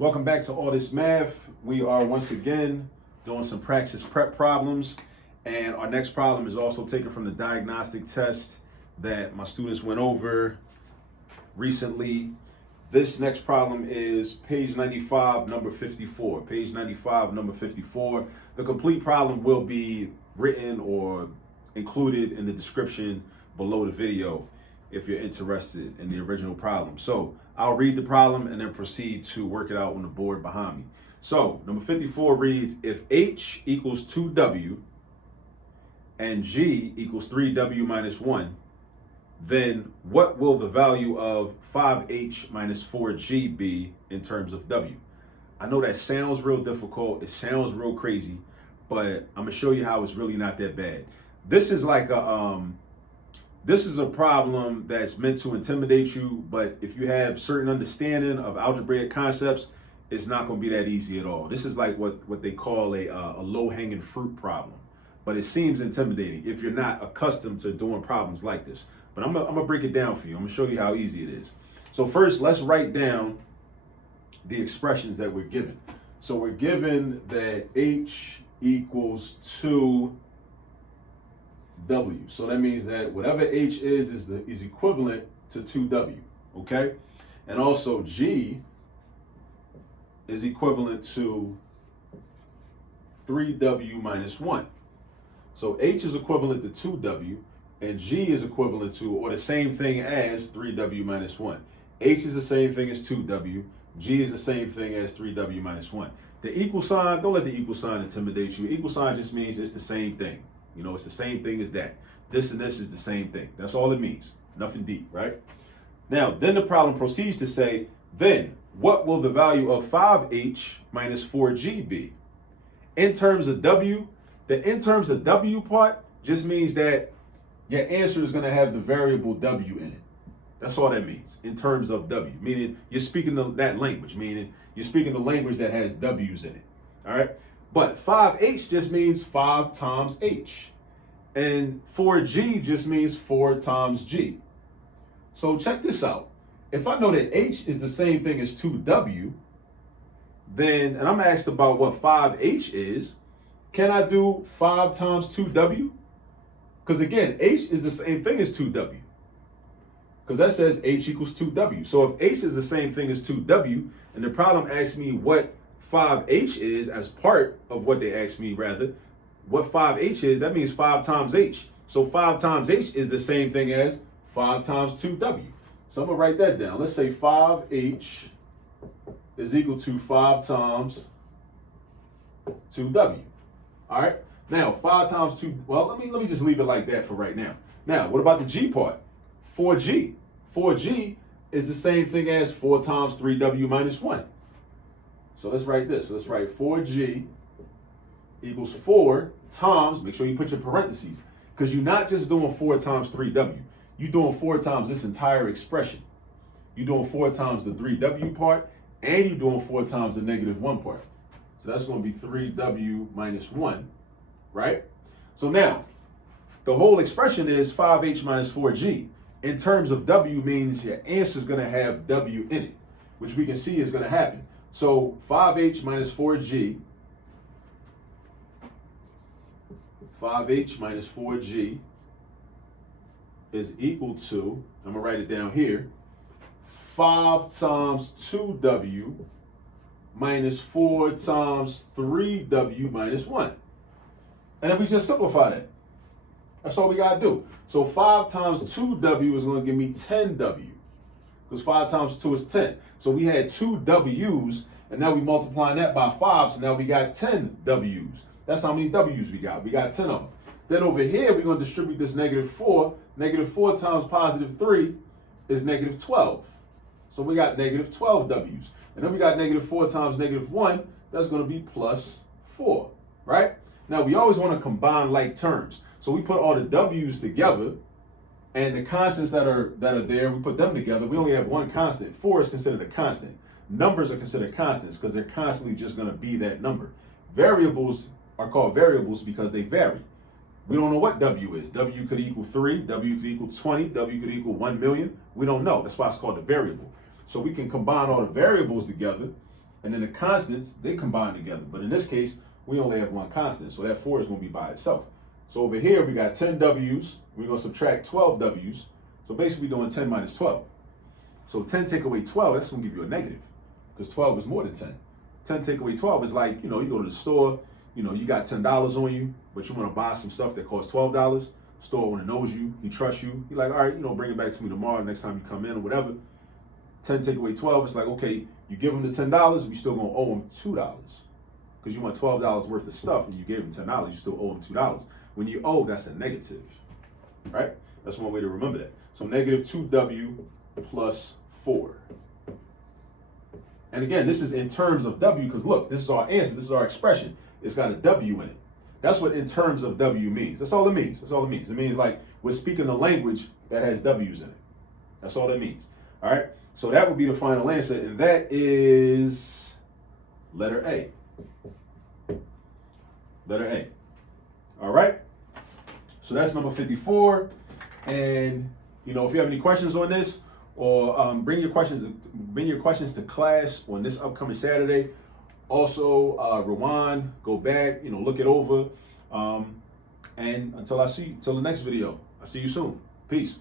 Welcome back to All This Math. We are once again doing some Praxis Prep problems, and our next problem is also taken from the diagnostic test that my students went over recently. This next problem is page 95, number 54. Page 95, number 54. The complete problem will be written or included in the description below the video if you're interested in the original problem. So I'll read the problem and then proceed to work it out on the board behind me. So number 54 reads, if H equals 2W and G equals 3W minus 1, then what will the value of 5H minus 4G be in terms of W? I know that sounds real difficult. It sounds real crazy, but I'm gonna show you how it's really not that bad. This is like this is a problem that's meant to intimidate you, but if you have certain understanding of algebraic concepts, it's not going to be that easy at all. This is like what they call a low-hanging fruit problem, but it seems intimidating if you're not accustomed to doing problems like this. But I'm gonna break it down for you. I'm gonna show you how easy it is. So first, let's write down the expressions that we're given. So we're given that H equals 2W. So that means that whatever H is equivalent to 2W, okay? And also G is equivalent to 3W minus 1. So H is equivalent to 2W and G is equivalent to, or the same thing as, 3W minus 1. H is the same thing as 2W. G is the same thing as 3W minus 1. The equal sign, don't let the equal sign intimidate you. Equal sign just means it's the same thing. You know, it's the same thing as that. This and this is the same thing. That's all it means. Nothing deep, right? Now, then the problem proceeds to say, then what will the value of 5H minus 4G be? In terms of W, the in terms of W part just means that your answer is going to have the variable W in it. That's all that means, in terms of W, meaning you're speaking that language, meaning you're speaking the language that has W's in it, all right? But 5H just means 5 times H. And 4G just means 4 times G. So check this out. If I know that H is the same thing as 2W, then, and I'm asked about what 5H is, can I do 5 times 2W? Because again, H is the same thing as 2W. Because that says H equals 2W. So if H is the same thing as 2W, and the problem asks me what 5H is as part of what they asked me, rather, what 5H is, that means 5 times H. So 5 times H is the same thing as 5 times 2W. So I'm going to write that down. Let's say 5H is equal to 5 times 2W. All right. Now, 5 times 2, well, let me just leave it like that for right now. Now, what about the G part? 4G. 4G is the same thing as 4 times 3W minus 1. So let's write this. So let's write 4G equals 4 times, make sure you put your parentheses, because you're not just doing 4 times 3W. You're doing 4 times this entire expression. You're doing 4 times the 3W part, and you're doing 4 times the -1 part. So that's going to be 3W minus 1, right? So now, the whole expression is 5H minus 4G. In terms of W means your answer is going to have W in it, which we can see is going to happen. So 5H minus 4G, 5H minus 4G is equal to, I'm going to write it down here, 5 times 2W minus 4 times 3W minus 1. And then we just simplify that. That's all we got to do. So 5 times 2W is going to give me 10W. Because 5 times 2 is 10. So we had 2 W's, and now we multiplying that by 5, so now we got 10 W's. That's how many W's we got. We got 10 of them. Then over here, we're going to distribute this -4. -4 times +3 is -12. So we got -12 W's. And then we got -4 times -1. That's going to be +4, right? Now, we always want to combine like terms. So we put all the W's together, and the constants that are there, we put them together. We only have one constant. 4 is considered a constant. Numbers are considered constants because they're constantly just going to be that number. Variables are called variables because they vary. We don't know what W is. W could equal 3, W could equal 20, W could equal 1 million. We don't know. That's why it's called a variable. So we can combine all the variables together And then the constants, they combine together. But in this case, we only have one constant. So that 4 is going to be by itself. So over here, we got 10 W's. We're going to subtract 12 W's. So basically, we're doing 10 minus 12. So 10 take away 12, that's going to give you a negative. Because 12 is more than 10. 10 take away 12 is like, you go to the store, you got $10 on you, but you want to buy some stuff that costs $12. Store owner knows you, he trusts you. He's like, all right, bring it back to me tomorrow, next time you come in or whatever. 10 take away 12, it's like, okay, you give him the $10, we still going to owe him $2. Because you want $12 worth of stuff and you gave him $10, you still owe him $2. When you owe, that's a negative, right? That's one way to remember that. So negative 2W plus 4. And again, this is in terms of W, because look, this is our answer, this is our expression. It's got a W in it. That's what in terms of W means. That's all it means. That's all it means. It means like we're speaking a language that has W's in it. That's all that means. All right. So that would be the final answer. And that is letter A. Letter A. All right. So that's number 54. And, if you have any questions on this, or bring your questions to class on this upcoming Saturday. Also, rewind, go back, look it over. And until the next video, I'll see you soon. Peace.